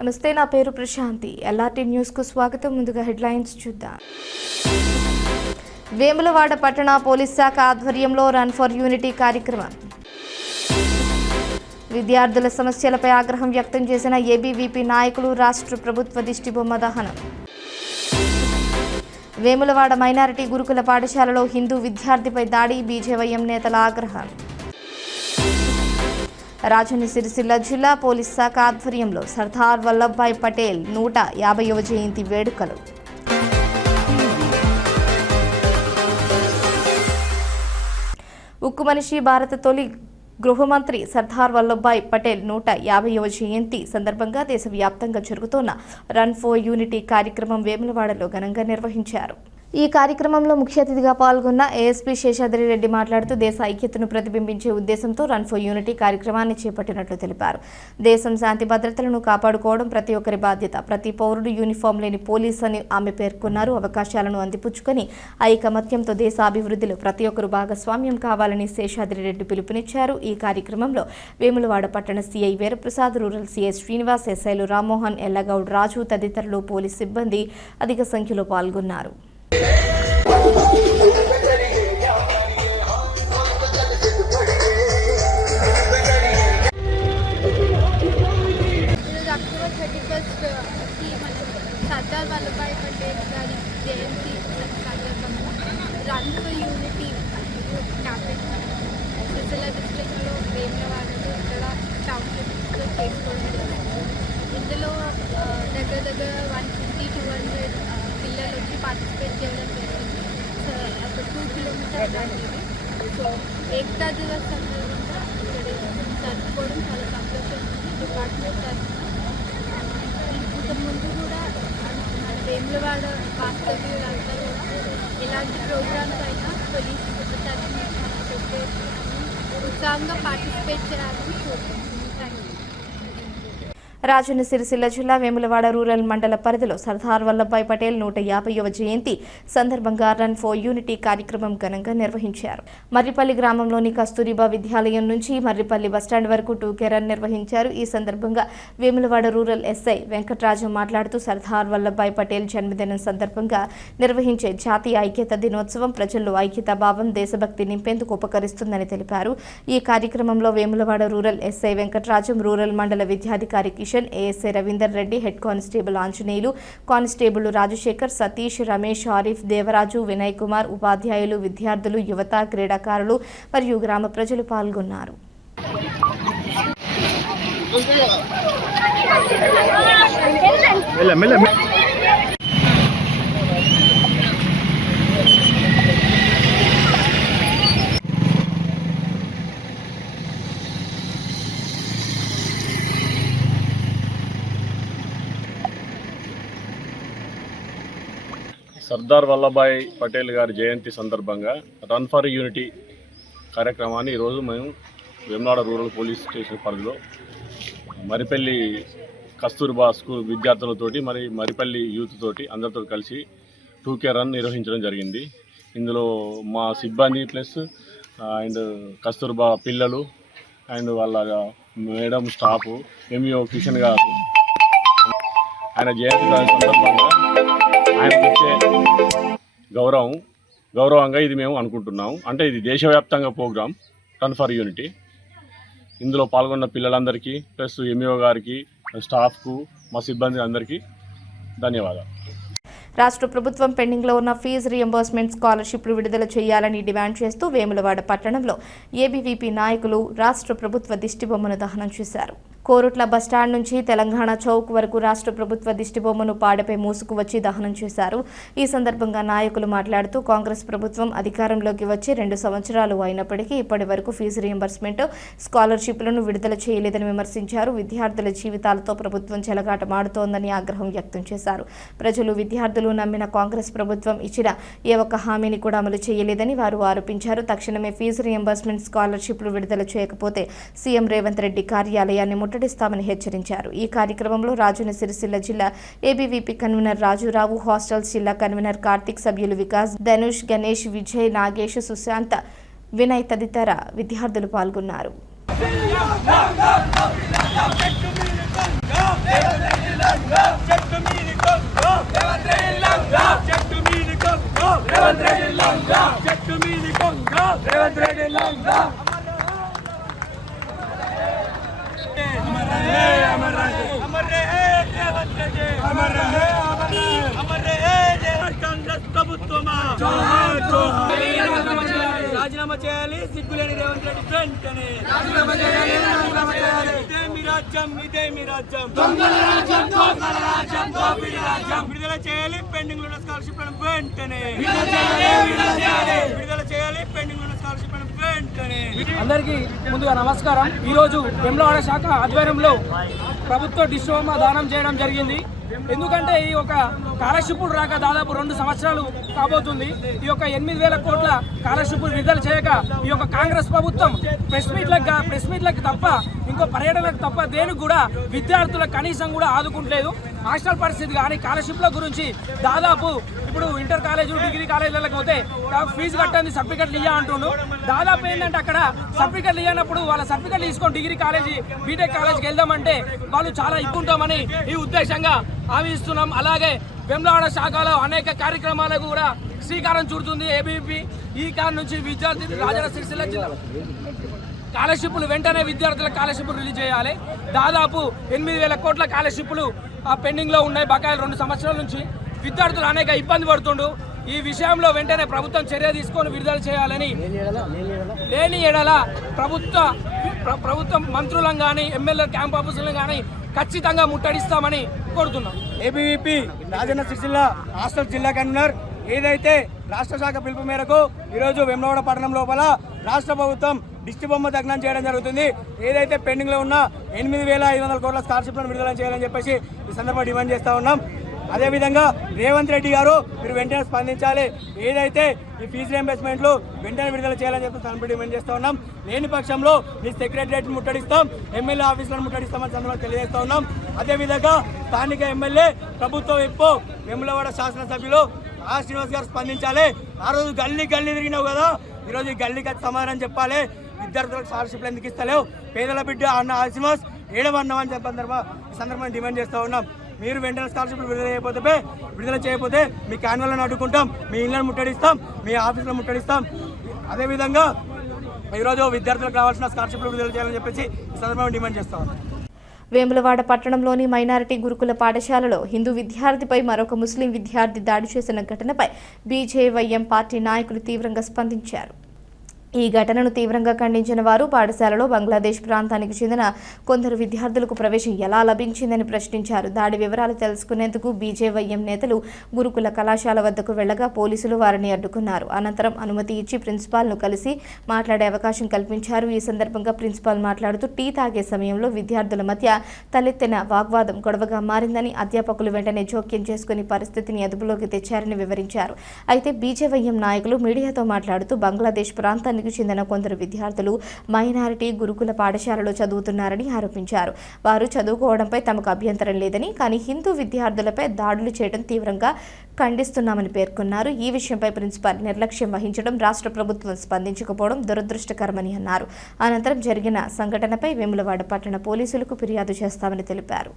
నమస్తే, నా పేరు ప్రశాంతి. ఎల్ఆర్టీ న్యూస్ కు స్వాగతం. ముందుగా హెడ్లైన్స్ చూద్దాం. వేములవాడ పట్టణ పోలీస్ శాఖ ఆధ్వర్యంలో రన్ ఫర్ యూనిటీ కార్యక్రమం. విద్యార్థుల సమస్యలపై ఆగ్రహం వ్యక్తం చేసిన ఏబీవీపీ నాయకులు రాష్ట్ర ప్రభుత్వ దిష్టిబొమ్మ దహనం. వేములవాడ మైనారిటీ గురుకుల పాఠశాలలో హిందూ విద్యార్థిపై దాడి, బీజేవైఎం నేతల ఆగ్రహం. రాజన్న సిరిసిల్ల జిల్లా పోలీస్ శాఖ ఆధ్వర్యంలో సర్దార్ వల్లభాయ్ పటేల్ 150వ జయంతి వేడుకలు. ఉక్కు మనిషి, భారత తొలి గృహమంత్రి సర్దార్ వల్లభాయ్ పటేల్ 150వ జయంతి సందర్భంగా దేశవ్యాప్తంగా జరుగుతున్న రన్ ఫర్ యూనిటీ కార్యక్రమం వేములవాడలో ఘనంగా నిర్వహించారు. ఈ కార్యక్రమంలో ముఖ్య అతిథిగా పాల్గొన్న ఏఎస్పీ శేషాద్రి రెడ్డి మాట్లాడుతూ దేశ ఐక్యతను ప్రతిబింబించే ఉద్దేశంతో రన్ ఫర్ యూనిటీ కార్యక్రమాన్ని చేపట్టినట్లు తెలిపారు. దేశం శాంతి భద్రతలను కాపాడుకోవడం ప్రతి ఒక్కరి బాధ్యత. ప్రతి పౌరుడు యూనిఫామ్ లేని పోలీస్ అని ఆమె పేర్కొన్నారు. అవకాశాలను అందిపుచ్చుకొని ఐకమత్యంతో దేశ అభివృద్ధిలో ప్రతి ఒక్కరు భాగస్వామ్యం కావాలని శేషాద్రి రెడ్డి పిలుపునిచ్చారు. ఈ కార్యక్రమంలో వేములవాడ పట్టణ CI Veeraprasad, rural CI Srinivas, ఎస్ఐలు రామ్మోహన్, ఎల్లగౌడ్, రాజు తదితరులు పోలీస్ సిబ్బంది అధిక సంఖ్యలో పాల్గొన్నారు. సర్దార్ వల్లభాయ్ పటేల్ గారి జయంతి సందర్భంగా run for unity campaign Sircilla డిస్ట్రిక్ట్లో వేములవాడలో ఇక్కడ టౌన్షిప్లో చేసుకోవడం జరిగింది. ఇందులో దగ్గర 150-200 పిల్లలు వచ్చి పార్టిసిపేట్ చేయడం జరిగింది. ఒక 2 కిలోమీటర్స్ లాంటివి. సో ఏకతా దివస్ సందర్భంగా ఇక్కడ జరుపుకోవడం చాలా సంతోషం ఉంది. డిపార్ట్మెంట్ తరఫున ఇంతకుముందు కూడా మన వేములవాడ వాస్తవ్యులంతా కూడా ఎలాంటి ప్రోగ్రామ్స్ అయినా పోలీస్ తరఫున పెట్టేసి ఉత్సాహంగా పార్టిసిపేట్ చేయాలని కోరుకుంటున్నాను. Thank you. రాజన్న సిరిసిల్ల జిల్లా వేములవాడ రూరల్ మండల పరిధిలో సర్దార్ వల్లభాయ్ పటేల్ 150వ జయంతి సందర్భంగా రన్ ఫర్ యూనిటీ కార్యక్రమం ఘనంగా నిర్వహించారు. మర్రిపల్లి గ్రామంలోని కస్తూరిబా విద్యాలయం నుంచి మర్రిపల్లి బస్టాండ్ వరకు 2K రన్ నిర్వహించారు. ఈ సందర్భంగా వేములవాడ రూరల్ ఎస్ఐ వెంకటరాజు మాట్లాడుతూ సర్దార్ వల్లభాయ్ పటేల్ జన్మదినం సందర్భంగా నిర్వహించే జాతీయ ఐక్యత దినోత్సవం ప్రజల్లో ఐక్యతా భావం, దేశభక్తి నింపేందుకు ఉపకరిస్తుందని తెలిపారు. ఈ కార్యక్రమంలో Vemulawada rural SI Venkatarajam, rural mandal విద్యాధికారి Kishan, ASI Ravinder Reddy, head constable Anjaneyulu, constable Rajasekhar, Satish, Ramesh, Arif, Devaraju, Vinay Kumar, ఉపాధ్యాయులు, విద్యార్థులు, యువత, క్రీడాకారులు మరియు గ్రామ ప్రజలు పాల్గొన్నారు. సర్దార్ వల్లభాయ్ పటేల్ గారి జయంతి సందర్భంగా రన్ ఫర్ యూనిటీ కార్యక్రమాన్ని ఈరోజు మేము వేములవాడ రూరల్ పోలీస్ స్టేషన్ పరిధిలో మరిపల్లి కస్తూర్బా స్కూల్ విద్యార్థులతోటి మరిపల్లి యూత్ తోటి అందరితో కలిసి 2K రన్ నిర్వహించడం జరిగింది. ఇందులో మా సిబ్బంది ప్లస్ అండ్ కస్తూర్బా పిల్లలు అండ్ వాళ్ళ మేడం, స్టాఫ్, ఎంఈఓ కిషన్ గారు ఆయన జయంతి సందర్భంగా ఆయనకు ఇచ్చే గౌరవంగా ఇది మేము అనుకుంటున్నాము. అంటే ఇది దేశవ్యాప్తంగా ప్రోగ్రాం రన్ ఫర్ యూనిటీ. ఇందులో పాల్గొన్న పిల్లలందరికీ ప్లస్ ఎంఈఓ గారికి, స్టాఫ్కు, మా సిబ్బంది అందరికీ ధన్యవాదాలు. రాష్ట్ర ప్రభుత్వం పెండింగ్లో ఉన్న ఫీజు రియంబర్స్మెంట్ స్కాలర్షిప్లు విడుదల చేయాలని డిమాండ్ చేస్తూ వేములవాడ పట్టణంలో ఏబీవీపీ నాయకులు రాష్ట్ర ప్రభుత్వ దిష్టిబొమ్మను దహనం చేశారు. కోరుట్ల బస్టాండ్ నుంచి తెలంగాణ చౌక్ వరకు రాష్ట్ర ప్రభుత్వ దిష్టిబొమ్మను పాడపై మూసుకు వచ్చి దహనం చేశారు. ఈ సందర్భంగా నాయకులు మాట్లాడుతూ కాంగ్రెస్ ప్రభుత్వం అధికారంలోకి వచ్చి 2 సంవత్సరాలు అయినప్పటికీ ఇప్పటి వరకు ఫీజు రియంబర్స్మెంట్ స్కాలర్షిప్లను విడుదల చేయలేదని విమర్శించారు. విద్యార్థుల జీవితాలతో ప్రభుత్వం చెలగాటమాడుతోందని ఆగ్రహం వ్యక్తం చేశారు. ప్రజలు, విద్యార్థులు నమ్మిన కాంగ్రెస్ ప్రభుత్వం ఇచ్చిన ఏ ఒక్క హామీని కూడా అమలు చేయలేదని వారు ఆరోపించారు. తక్షణమే ఫీజు రియంబర్స్మెంట్ స్కాలర్షిప్లు విడుదల చేయకపోతే సీఎం రేవంత్ రెడ్డి కార్యాలయాన్ని ముట్టడిస్తామని హెచ్చరించారు. ఈ కార్యక్రమంలో రాజన్న సిరిసిల్ల జిల్లా ఏబీవీపీ కన్వీనర్ రాజురావు, హాస్టల్స్ జిల్లా కన్వీనర్ కార్తిక్, సభ్యులు వికాస్, ధనుష్, గణేష్, విజయ్, నాగేష్, సుశాంత్, వినయ్ తదితర విద్యార్థులు పాల్గొన్నారు. కాంగ్రెస్ ప్రభుత్వమా రాజీనామా చేయాలి, సిగ్గులేని రేవంత్ రెడ్డి వెంటనే రాజీనామా చేయాలి. ఇదే మీ రాజ్యం, ఇదే మీ రాజ్యం, విడుదల చేయాలి పెండింగ్ ఉన్న స్కాలర్షిప్ వెంటనే విడుదల చేయాలి, పెండింగ్ ఉన్న స్కాలర్షిప్ వెంటనే. అందరికీ ముందుగా నమస్కారం. ఈరోజు వేములవాడ శాఖ ఆధ్వర్యంలో ప్రభుత్వ డిస్ట్రిక్ట్ దానం చేయడం జరిగింది. ఎందుకంటే ఈ యొక్క స్కాలర్షిప్లు రాక దాదాపు 2 సంవత్సరాలు కాబోతుంది. ఈ యొక్క 8,000 కోట్ల స్కాలర్షిప్లు విడుదల చేయక ఈ యొక్క కాంగ్రెస్ ప్రభుత్వం ప్రెస్ మీట్లకు తప్ప ఇంకో పర్యటనలకు తప్ప దేనికి కూడా విద్యార్థులకు కనీసం కూడా ఆదుకుంటలేదు. హాస్టల్ పరిస్థితి కానీ స్కాలర్షిప్ల గురించి దాదాపు ఇప్పుడు ఇంటర్ కాలేజీలు డిగ్రీ కాలేజీలకు పోతే ఫీజు కట్టండి సర్టిఫికెట్లు ఇయ్య అంటుండ్రు. దాదాపు ఏంటంటే అక్కడ సర్టిఫికెట్లు ఇవ్వనప్పుడు వాళ్ళ సర్టిఫికెట్లు తీసుకొని డిగ్రీ కాలేజీ బీటెక్ కాలేజీకి వెళ్దామంటే వాళ్ళు చాలా ఇబ్బంటామని ఈ ఉద్దేశంగా హామీ ఇస్తున్నాం. అలాగే వేములవాడ శాఖలో అనేక కార్యక్రమాలకు కూడా శ్రీకారం చుడుతుంది ఏబీవీపీ. ఈ కారణం నుంచి విద్యార్థి రాజన్న సిరిసిల్ల జిల్లా స్కాలర్షిప్లు వెంటనే విద్యార్థులకు స్కాలర్షిప్లు రిలీజ్ చేయాలి. దాదాపు 8,000 కోట్ల స్కాలర్షిప్లు పెండింగ్లో ఉన్నాయి బకాయిలు 2 సంవత్సరాల నుంచి. విద్యార్థులు అనేక ఇబ్బంది పడుతుండ్రు. ఈ విషయంలో వెంటనే ప్రభుత్వం చర్య తీసుకొని విడుదల చేయాలని, లేని ఎడల ప్రభుత్వ మంత్రులను కానీ ఎమ్మెల్యే క్యాంప్ ఆఫీసులను కానీ ఖచ్చితంగా ముట్టడిస్తామని కోరుతున్నాం. ఏబీవీపీ రాజన్న సిరిసిల్ల హాస్టల్ జిల్లా కన్వీనర్ ఏదైతే రాష్ట్ర శాఖ పిలుపు మేరకు ఈరోజు వేములవాడ పట్టణం లోపల రాష్ట్ర ప్రభుత్వం దిష్టి బొమ్మ దగ్నం చేయడం జరుగుతుంది. ఏదైతే పెండింగ్లో ఉన్న 8,500 కోట్ల స్కాలర్షిప్లను విడుదల చేయాలని చెప్పేసి ఈ సందర్భంగా డిమాండ్ చేస్తూ ఉన్నాం. అదేవిధంగా రేవంత్ రెడ్డి గారు మీరు వెంటనే స్పందించాలి. ఏదైతే ఈ ఫీజు రియంబర్స్మెంట్లు వెంటనే విడుదల చేయాలని చెప్పి సందర్భంగా డిమాండ్ చేస్తూ ఉన్నాం. లేని పక్షంలో మీ సెక్రటరియట్ని ముట్టడిస్తాం, ఎమ్మెల్యే ఆఫీసులను ముట్టడిస్తామని సందర్భంగా తెలియజేస్తూ ఉన్నాం. అదేవిధంగా స్థానిక ఎమ్మెల్యే ప్రభుత్వ విప్పు వేములవాడ శాసనసభ్యులు శ్రీనివాస్ గారు స్పందించాలి. ఆ రోజు గల్లీ తిరిగినావు కదా, ఈరోజు ఈ గల్లీకి సమాధానం చెప్పాలి. విద్యార్థులకు స్కాలర్షిప్లు ఎందుకు ఇస్తలేవు? పేదల బిడ్డ అన్న శ్రీనివాస్ ఏడవన్నామని చెప్పి ఈ సందర్భంగా డిమాండ్ చేస్తూ ఉన్నాం. మీరు వెంటనే స్కాలర్షిప్లు విడుదల చేయకపోతే మీ క్యాన్వాలను అడ్డుకుంటాం, మీ ఇళ్లను ముట్టడిస్తాం, మీ ఆఫీసులను ముట్టడిస్తాం. అదేవిధంగా ఈరోజు విద్యార్థులకు రావాల్సిన స్కాలర్షిప్లు విడుదల చేయాలని చెప్పేసి ఈ సందర్భంగా డిమాండ్ చేస్తా ఉన్నాం. వేములవాడ పట్టణంలోని మైనారిటీ గురుకుల పాఠశాలలో హిందూ విద్యార్థిపై మరొక ముస్లిం విద్యార్థి దాడి చేసిన ఘటనపై బీజేవైఎం పార్టీ నాయకులు తీవ్రంగా స్పందించారు. ఈ ఘటనను తీవ్రంగా ఖండించిన వారు పాఠశాలలో బంగ్లాదేశ్ ప్రాంతానికి చెందిన కొందరు విద్యార్థులకు ప్రవేశం ఎలా లభించిందని ప్రశ్నించారు. దాడి వివరాలు తెలుసుకునేందుకు బీజేవైఎం నేతలు గురుకుల కళాశాల వద్దకు వెళ్లగా పోలీసులు వారిని అడ్డుకున్నారు. అనంతరం అనుమతి ఇచ్చి ప్రిన్సిపాల్ను కలిసి మాట్లాడే అవకాశం కల్పించారు. ఈ సందర్భంగా ప్రిన్సిపాల్ మాట్లాడుతూ టీ తాగే సమయంలో విద్యార్థుల మధ్య తలెత్తిన వాగ్వాదం గొడవగా మారిందని, అధ్యాపకులు వెంటనే జోక్యం చేసుకుని పరిస్థితిని అదుపులోకి తెచ్చారని వివరించారు. అయితే బీజేవైఎం నాయకులు మీడియాతో మాట్లాడుతూ బంగ్లాదేశ్ ప్రాంతానికి చెందిన కొందరు విద్యార్థులు మైనారిటీ గురుకుల పాఠశాలలో చదువుతున్నారని ఆరోపించారు. వారు చదువుకోవడంపై తమకు అభ్యంతరం లేదని, కానీ హిందూ విద్యార్థులపై దాడులు చేయడం తీవ్రంగా ఖండిస్తున్నామని పేర్కొన్నారు. ఈ విషయంపై ప్రిన్సిపాల్ నిర్లక్ష్యం వహించడం, రాష్ట్ర ప్రభుత్వం స్పందించకపోవడం దురదృష్టకరమని అన్నారు. అనంతరం జరిగిన సంఘటనపై వేములవాడ పట్టణ పోలీసులకు ఫిర్యాదు చేస్తామని తెలిపారు.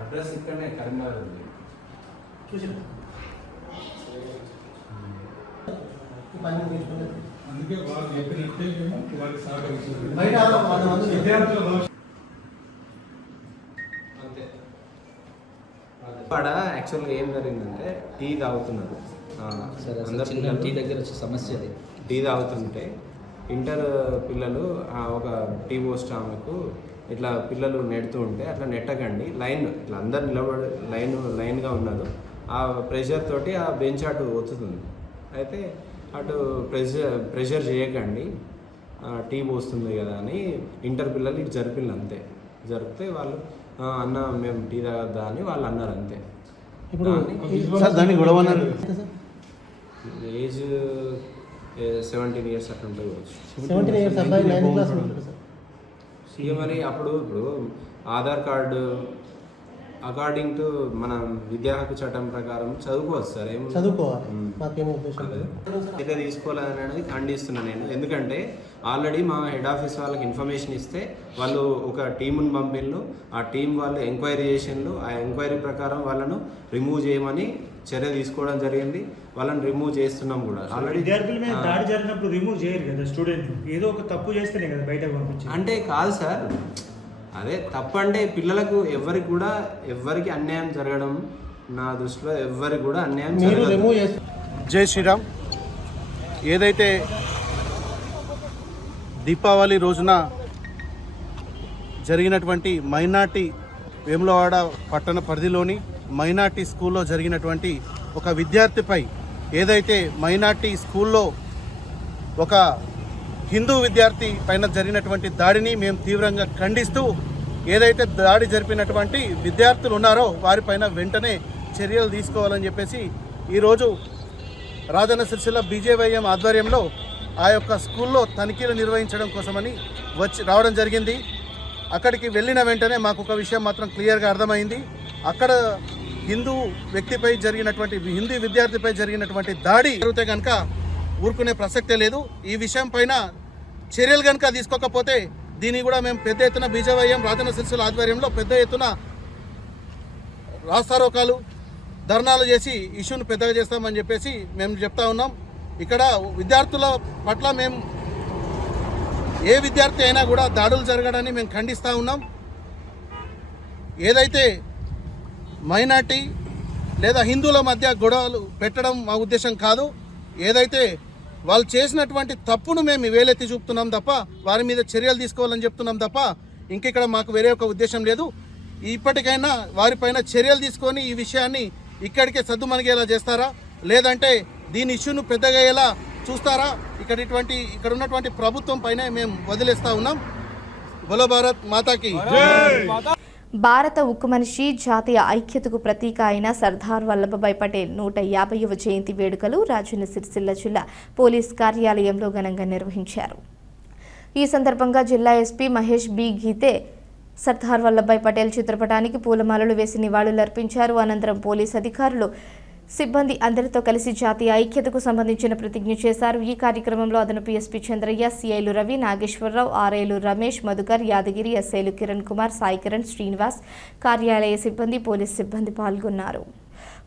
అడ్రస్ ఇక్కడనే కరీంనగర్ ఉంది. అందుకే వాళ్ళు చెప్పినట్టే వారికి సహకరిస్తుంది. యాక్చువల్గా ఏం జరిగిందంటే టీ తాగుతున్నారు అందరు చిన్న టీ దగ్గర వచ్చే సమస్య అది. టీ తాగుతుంటే ఇంటర్ పిల్లలు ఒక టీ పోస్ట్ ఆమెకు ఇట్లా పిల్లలు నెడుతూ ఉంటే అట్లా నెట్టకండి, లైన్ ఇట్లా అందరు నిలబడి లైన్గా ఉన్నారు. ఆ ప్రెషర్ తోటి ఆ బెంచ్ అటు ఒత్తుతుంది. అయితే అటు ప్రెషర్ చేయకండి, టీ పోస్తుంది కదా అని ఇంటర్ పిల్లలు ఇటు జరిపిల్లు అంతే. జరిపితే వాళ్ళు అన్న మేము టీ తాగద్దా అని వాళ్ళు అన్నారు అంతే. ఇప్పుడు దాన్ని గొడవ అన్నారు. ఏజ్ 17 years అట్లా ఉంటుంది కావచ్చు. 17 years అబ్బాయి 9th క్లాస్ ఉంటాడు సార్. ఇక మరి అప్పుడు ఇప్పుడు ఆధార్ కార్డు అకార్డింగ్ టు మన విద్యా హక్కు చట్టం ప్రకారం చదువుకోవచ్చు సార్. ఏం చదువుకోవాలి, మాకేమో ఉద్దేశం లేదు. అయితే తీసుకోవాలని అనేది ఖండిస్తున్నాను నేను. ఎందుకంటే ఆల్రెడీ మా హెడ్ ఆఫీస్ వాళ్ళకి ఇన్ఫర్మేషన్ ఇస్తే వాళ్ళు ఒక టీముని పంపిళ్ళు, ఆ టీం వాళ్ళు ఎంక్వైరీ చేసిండ్రు. ఆ ఎంక్వైరీ ప్రకారం వాళ్ళను రిమూవ్ చేయమని చర్య తీసుకోవడం జరిగింది. వాళ్ళని రిమూవ్ చేస్తున్నాం కూడా. ఆల్రెడీ విద్యార్థుల మీద దాడి జరిగినప్పుడు రిమూవ్ చేయరు కదా స్టూడెంట్, ఏదో ఒక తప్పు చేస్తేనే కదా బయటకు పంపించి. అంటే కాదు సార్, అదే తప్పు అంటే పిల్లలకు ఎవరికి అన్యాయం జరగడం నా దృష్టిలో ఎవరికి కూడా అన్యాయం జరగదు. జై శ్రీరామ్. ఏదైతే దీపావళి రోజున జరిగినటువంటి మైనార్టీ వేములవాడ పట్టణ పరిధిలోని మైనార్టీ స్కూల్లో జరిగినటువంటి ఒక విద్యార్థిపై ఏదైతే మైనార్టీ స్కూల్లో ఒక హిందూ విద్యార్థి పైన జరిగినటువంటి దాడిని మేము తీవ్రంగా ఖండిస్తూ ఏదైతే దాడి జరిపినటువంటి విద్యార్థులు ఉన్నారో వారిపైన వెంటనే చర్యలు తీసుకోవాలని చెప్పేసి ఈరోజు రాజన్న సిరిసిల్ల బీజేవైఎం ఆధ్వర్యంలో ఆ యొక్క స్కూల్లో తనిఖీలు నిర్వహించడం కోసమని రావడం జరిగింది. అక్కడికి వెళ్ళిన వెంటనే మాకు ఒక విషయం మాత్రం క్లియర్గా అర్థమైంది. అక్కడ హిందూ వ్యక్తిపై జరిగినటువంటి హిందూ విద్యార్థిపై జరిగినటువంటి దాడి జరిగితే కనుక ఊరుకునే ప్రసక్తే లేదు. ఈ విషయం పైన చర్యలు కనుక తీసుకోకపోతే దీన్ని కూడా మేము పెద్ద ఎత్తున బీజేవైఎం రాజన్న సిరిసిల్ల ఆధ్వర్యంలో పెద్ద ఎత్తున రాస్తారోకాలు ధర్నాలు చేసి ఇష్యూను పెద్దగా చేస్తామని చెప్పేసి మేము చెప్తా ఉన్నాం. ఇక్కడ విద్యార్థుల పట్ల మేము ఏ విద్యార్థి అయినా కూడా దాడులు జరగడాన్ని మేము ఖండిస్తూ ఉన్నాం. ఏదైతే మైనార్టీ లేదా హిందువుల మధ్య గొడవలు పెట్టడం మా ఉద్దేశం కాదు. ఏదైతే వాళ్ళు చేసినటువంటి తప్పును మేము వేలెత్తి చూపుతున్నాం తప్ప వారి మీద చర్యలు తీసుకోవాలని చెప్తున్నాం తప్ప ఇంకిక్కడ మాకు వేరే ఒక ఉద్దేశం లేదు. ఇప్పటికైనా వారిపైన చర్యలు తీసుకొని ఈ విషయాన్ని ఇక్కడికే సద్దుమణిగేలా చేస్తారా, లేదంటే దీని ఇష్యూను పెద్దగా అయ్యేలా చూస్తారా? ఇక్కడ ఉన్నటువంటి ప్రభుత్వం పైన మేము వదిలేస్తా ఉన్నాం. బోలో భారత్ మాతాకి. భారత ఉక్కు మనిషి, జాతీయ ఐక్యతకు ప్రతీక అయిన సర్దార్ వల్లభభాయ్ పటేల్ 150వ జయంతి వేడుకలు రాజన్న సిరిసిల్ల జిల్లా పోలీస్ కార్యాలయంలో ఘనంగా నిర్వహించారు. ఈ సందర్భంగా జిల్లా ఎస్పీ మహేష్ బి గీతే సర్దార్ వల్లభాయ్ పటేల్ చిత్రపటానికి పూలమాలలు వేసి నివాళులర్పించారు. అనంతరం పోలీస్ అధికారులు, సిబ్బంది అందరితో కలిసి జాతీయ ఐక్యతకు సంబంధించిన ప్రతిజ్ఞ చేశారు. ఈ కార్యక్రమంలో అదనపు ఎస్పీ చంద్రయ్య, సిఐలు రవి, నాగేశ్వరరావు, ఆర్ఐలు రమేష్, మధుకర్, యాదగిరి, ఎస్ఐలు కిరణ్ కుమార్, సాయి కిరణ్, శ్రీనివాస్, కార్యాలయ సిబ్బంది, పోలీస్ సిబ్బంది పాల్గొన్నారు.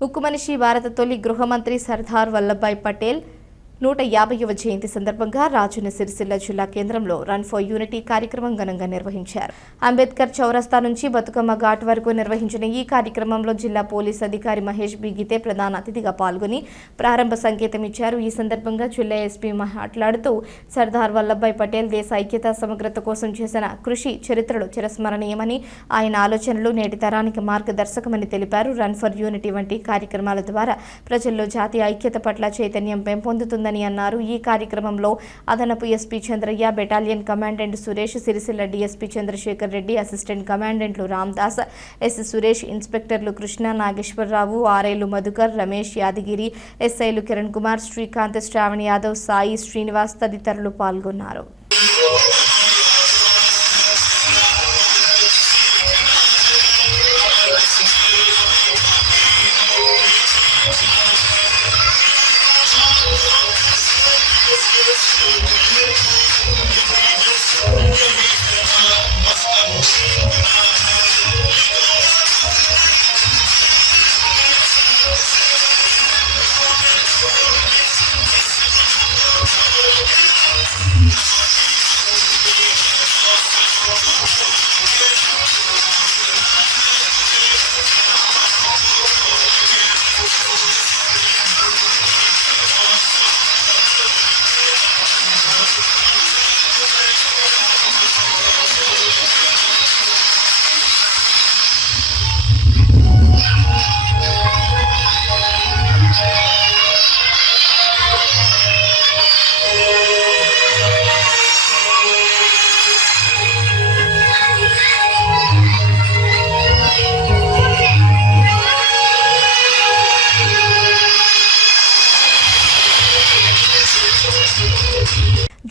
ఉక్కు మనిషి, భారత తొలి గృహమంత్రి సర్దార్ వల్లభాయ్ పటేల్ 150వ జయంతి సందర్భంగా రాజన్న సిరిసిల్ల జిల్లా కేంద్రంలో రన్ ఫర్ యూనిటీ కార్యక్రమం ఘనంగా నిర్వహించారు. అంబేద్కర్ చౌరస్తా నుంచి బతుకమ్మ ఘాట్ వరకు నిర్వహించిన ఈ కార్యక్రమంలో జిల్లా పోలీస్ అధికారి మహేష్ బి గీతే ప్రధాన అతిథిగా పాల్గొని ప్రారంభ సంకేతం ఇచ్చారు. ఈ సందర్భంగా జిల్లా ఎస్పీ మాట్లాడుతూ సర్దార్ వల్లభాయ్ పటేల్ దేశ ఐక్యత, సమగ్రత కోసం చేసిన కృషి చరిత్రలో చిరస్మరణీయమని, ఆయన ఆలోచనలు నేటి తరానికి మార్గదర్శకమని తెలిపారు. రన్ ఫర్ యూనిటీ వంటి కార్యక్రమాల ద్వారా ప్రజల్లో జాతీయ ఐక్యత పట్ల చైతన్యం పెంపొందుతుంది అన్నారు. ఈ కార్యక్రమంలో అదనపు SP Chandraiah, battalion commandant Suresh, Sircilla DSP Chandrasekhar Reddy, assistant కమాండెంట్లు రామ్దాస్, ఎస్ సురేష్, ఇన్స్పెక్టర్లు కృష్ణ, నాగేశ్వరరావు, ఆర్ఐలు మధుకర్, రమేష్, యాదగిరి, ఎస్ఐలు కిరణ్ కుమార్, శ్రీకాంత్, శ్రావణ్ యాదవ్, సాయి, శ్రీనివాస్ తదితరులు పాల్గొన్నారు.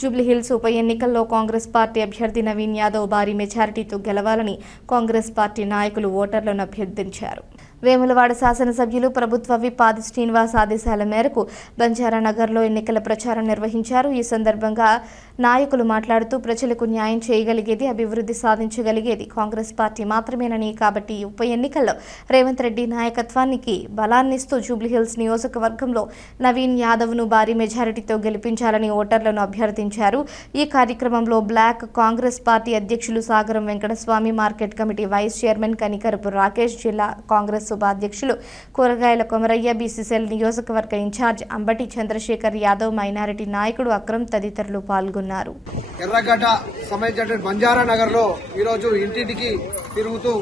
జూబ్లీహిల్స్ ఉప ఎన్నికల్లో కాంగ్రెస్ పార్టీ అభ్యర్థి నవీన్ యాదవ్ భారీ మెజారిటీతో గెలవాలని కాంగ్రెస్ పార్టీ నాయకులు ఓటర్లను అభ్యర్థించారు. వేములవాడ శాసనసభ్యులు ప్రభుత్వ విప్ ఆది శ్రీనివాస్ ఆదేశాల మేరకు బంజారానగర్లో ఎన్నికల ప్రచారం నిర్వహించారు. ఈ సందర్భంగా నాయకులు మాట్లాడుతూ ప్రజలకు న్యాయం చేయగలిగేది, అభివృద్ధి సాధించగలిగేది కాంగ్రెస్ పార్టీ మాత్రమేనని, కాబట్టి ఈ ఉప ఎన్నికల్లో రేవంత్ రెడ్డి నాయకత్వానికి బలాన్నిస్తూ జూబ్లీహిల్స్ నియోజకవర్గంలో నవీన్ యాదవ్ను భారీ మెజారిటీతో గెలిపించాలని ఓటర్లను అభ్యర్థించారు. ఈ కార్యక్రమంలో బ్లాక్ కాంగ్రెస్ పార్టీ అధ్యక్షులు Sagaram Venkataswamy, market committee vice chairman Kanikarapu Rakesh, జిల్లా కాంగ్రెస్ ఉపాధ్యక్షులు కూరగాయల కొమరయ్య, బీసీసీఎల్ నియోజకవర్గ ఇన్ఛార్జ్ అంబటి చంద్రశేఖర్ యాదవ్, మైనారిటీ నాయకుడు అక్రమ్ తదితరులు పాల్గొన్నారు. ఎర్రగడ్డ సంబంధించిన బంజారా నగర్ లో ఈరోజు ఇంటింటికి తిరుగుతూ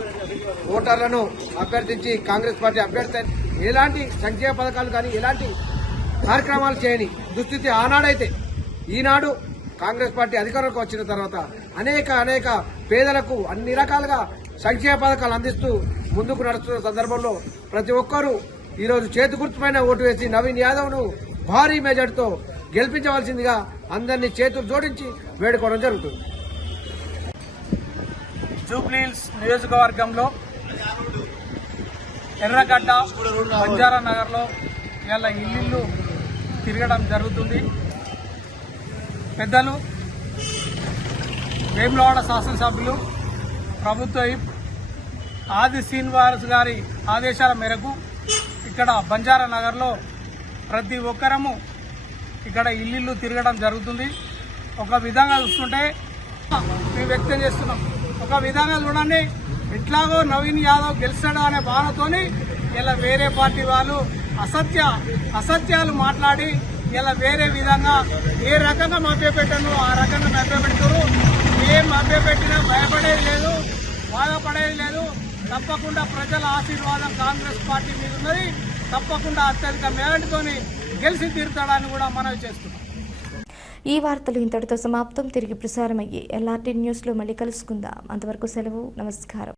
ఓటర్లను అభ్యర్థించి కాంగ్రెస్ పార్టీ అభ్యర్థి ఎలాంటి సంక్షేమ పథకాలు కానీ ఎలాంటి కార్యక్రమాలు చేయని దుస్థితి ఆనాడైతే ఈనాడు కాంగ్రెస్ పార్టీ అధికారంలోకి వచ్చిన తర్వాత అనేక పేదలకు అన్ని రకాలుగా సంక్షేమ పథకాలు అందిస్తూ ముందుకు నడుస్తున్న సందర్భంలో ప్రతి ఒక్కరూ ఈరోజు చేతి గుర్తుపైన ఓటు వేసి నవీన్ యాదవ్ను భారీ మెజార్టీతో గెలిపించవలసిందిగా అందరినీ చేతులు జోడించి వేడుకోవడం జరుగుతుంది. జూబ్లీహిల్స్ నియోజకవర్గంలో ఎర్రగడ్డ బంజారా నగర్లో ఇలా ఇల్లు తిరగడం జరుగుతుంది. పెద్దలు వేములవాడ శాసనసభ్యులు ప్రభుత్వ ఆది శ్రీనివాస్ గారి ఆదేశాల మేరకు ఇక్కడ బంజారా నగర్లో ప్రతి ఒక్కరము ఇక్కడ ఇల్లు తిరగడం జరుగుతుంది. ఒక విధంగా చూస్తుంటే మేము వ్యక్తం చేస్తున్నాం, ఒక విధంగా చూడండి ఎట్లాగో నవీన్ యాదవ్ గెలిచాడు అనే భావనతోని ఇలా వేరే పార్టీ వాళ్ళు అసత్యాలు మాట్లాడి ఇలా వేరే విధంగా ఏ రకంగా మభ్యపెట్టాను ఆ రకంగా మభ్యపెడతారు. ఏం మభ్యపెట్టినా భయపడేది లేదు, బాధపడేది లేదు. తప్పకుండా ప్రజల ఆశీర్వాదం కాంగ్రెస్ పార్టీ మీద ఉన్నది. తప్పకుండా అత్యధిక మెజారిటీతోని గెలిచి తీరుతాడని కూడా మనవి చేస్తున్నాం. ఈ వార్తలు ఇంతటితో సమాప్తం. తిరిగి ప్రసారమయ్యే LRT న్యూస్లో మళ్ళీ కలుసుకుందాం. అంతవరకు సెలవు. నమస్కారం.